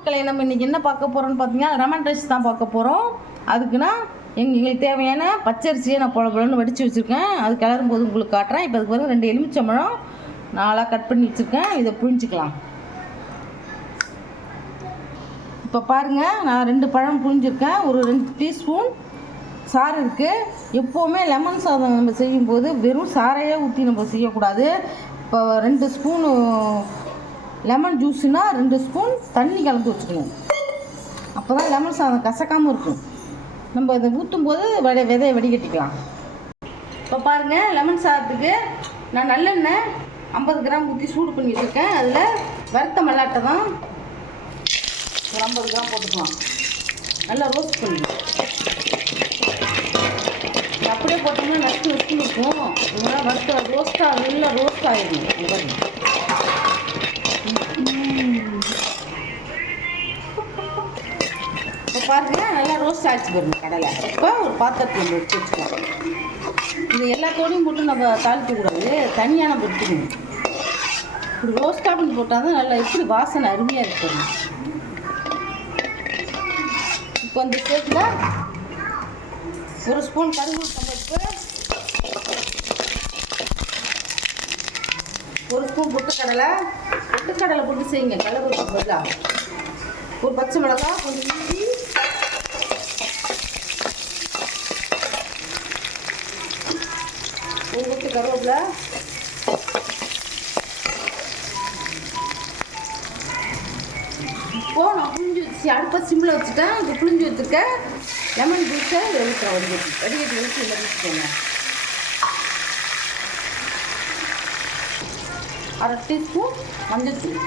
மக்களை நம்ம இன்றைக்கி என்ன பார்க்க போகிறோம்னு பார்த்தீங்கன்னா லெமன் ரைஸ் தான் பார்க்க போகிறோம் அதுக்குன்னா எங்களுக்கு தேவையான பச்சரிசியை நான் பொல பொலன்னு வடித்து வச்சுருக்கேன். அது கிளறும் போது உங்களுக்கு காட்டுறேன். இப்போ அதுக்கு பிறகு ரெண்டு எலுமிச்சம்பழம் நாலாக கட் பண்ணி வச்சுருக்கேன். இதை புழிஞ்சிக்கலாம். இப்போ பாருங்கள் நான் ரெண்டு பழம் புழிஞ்சிருக்கேன். ஒரு ரெண்டு டீஸ்பூன் சாறு இருக்குது எப்போவுமே லெமன் சாதம் நம்ம செய்யும்போது வெறும் சாறையே ஊற்றி நம்ம செய்யக்கூடாது. இப்போ ரெண்டு ஸ்பூனு லெமன் ஜூஸுனா ரெண்டு ஸ்பூன் தண்ணி கலந்து வச்சுக்கணும். அப்போ தான் லெமன் சாதம் கசக்காமல் இருக்கும். நம்ம இதை ஊற்றும் போது விதை விதையை வடிகட்டிக்கலாம். இப்போ பாருங்கள் லெமன் சாதத்துக்கு நான் நல்லெண்ணெய் ஐம்பது கிராம் ஊற்றி சூடு பண்ணி வச்சுருக்கேன் அதில் வறுத்த மல்லாட்டை தான் ஒரு ஐம்பது கிராம் போட்டுக்கலாம். நல்லா ரோஸ்ட் பண்ணி. அப்படியே போட்டோம்னா நச்சு நச்சு இருக்கும். வறுத்த ரோஸ்ட்டாக நல்லா ரோஸ்ட் ஆகிடும் இப்போ பாருங்க நல்லா ரோஸ்ட் ஆச்சு பாருங்க கடலை. இப்போ ஒரு பாத்திரத்தில் நம்ம எடுத்து வச்சுக்கோங்க இது எல்லாத்தோடையும் போட்டு நம்ம தாளிக்க கூடாது. தனியாக நம்ம எடுத்துக்கணும். இப்படி ரோஸ்ட்டாக பண்ணி போட்டால் தான் நல்லா எப்படி வாசனை அருமையாக இருக்கு இப்போ அந்த ஸ்டேஜில் ஒரு ஸ்பூன் கருவேப்பிலை பருப்பு ஒரு ஸ்பூன் பொட்டுக்கடலை. பொட்டுக்கடலை போட்டு செய்யுங்க. கடலை பதிலாக ஒரு பச்சை மிளகா கொஞ்சம் இஞ்சி ஒரு கொத்து கருவேப்பிலை. இப்போ நான் புளிஞ்சு வச்சு அடுப்பை சிம்மில் வச்சுட்டேன். இப்போ புளிஞ்சு வச்சுருக்கேன் லெமன் ஜூஸை ஊற்றுறேன் வந்து. வடிகட்டி ஊற்றி இல்லை வச்சுக்கோங்க அரை டீஸ்பூன் மஞ்சள் தூள்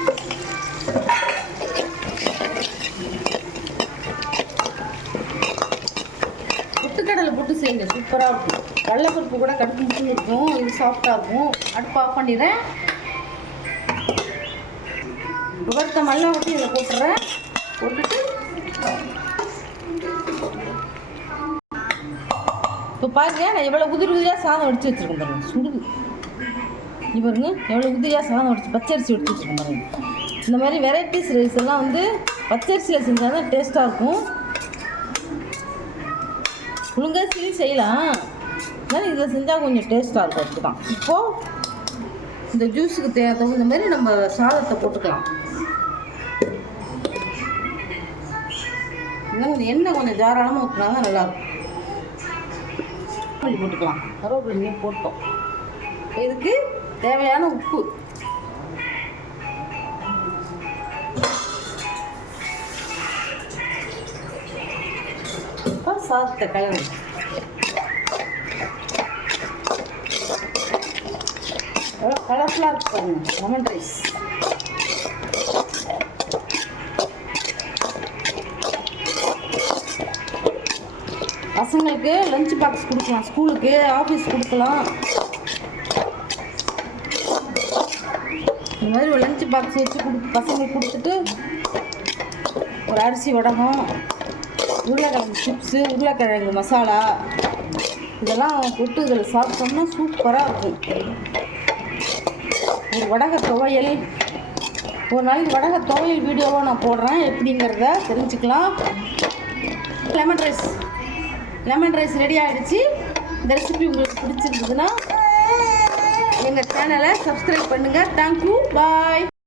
போட்டு செய்யுங்க. சூப்பராக இருக்கும். கடலைப்பருப்பு கூட கடுப்பு முட்டு இருக்கும். இது சாஃப்டாக இருக்கும். அடுப்பு ஆஃப் பண்ணிடுறேன். வறுத்த மல்ல விட்டு இதில் போட்டுறேன் போட்டுட்டு இப்போ பாருங்க நான் எவ்வளோ உதிரி உதிரியாக சாதம் வடித்து வச்சுருக்கேன் பாருங்க. சுடுது. இங்க பாருங்க எவ்வளோ உதிரியாக சாதம் வடிச்சு பச்சரிசி வடித்து வச்சுருக்கேன் பாருங்க. இந்த மாதிரி வெரைட்டிஸ் ரைஸ் எல்லாம் வந்து பச்சரிசியில் செஞ்சால் தான் டேஸ்ட்டாக இருக்கும். புழுங்கரிசிலையும் செய்யலாம். இருந்தாலும் இதில் செஞ்சால் கொஞ்சம் டேஸ்ட்டாக இருக்கும் அதுக்கு தான் இப்போது இந்த ஜூஸுக்கு தே தகுந்த மாதிரி நம்ம சாதத்தை போட்டுக்கலாம். இன்னும் கொஞ்சம் எண்ணெய் கொஞ்சம் தாராளமாக ஊற்றினா தான் நல்லாயிருக்கும் போட்டுக்கலாம். கருவேப்பிலையும் போட்டோம். இதுக்கு தேவையான உப்பு. சாதத்தை கலவு எவ்வளோ கலர்ஃபுல்லாக இருக்கு பாருங்க லெமன் ரைஸ் பசங்களுக்கு லஞ்ச் பாக்ஸ் கொடுக்கலாம் ஸ்கூலுக்கு ஆஃபீஸ் கொடுக்கலாம். இந்த மாதிரி ஒரு லஞ்ச் பாக்ஸ் வச்சு கொடு பசங்களுக்கு கொடுத்துட்டு ஒரு அரிசி வடகம். உருளைக்கிழங்கு சிப்ஸு உருளைக்கிழங்கு மசாலா இதெல்லாம் போட்டு இதில் சாப்பிட்டோம்னா சூப்பராக இருக்கும். ஒரு வடக துவையல் ஒரு நாளைக்கு வடக துவையல் வீடியோவாக நான் போடுறேன். எப்படிங்கிறத தெரிஞ்சுக்கலாம். Lemon rice lemon rice ready ஆகிடுச்சு இந்த ரெசிபி உங்களுக்கு பிடிச்சிருந்ததுன்னா எங்கள் சேனலை சப்ஸ்கிரைப் பண்ணுங்கள் தேங்க்யூ பாய்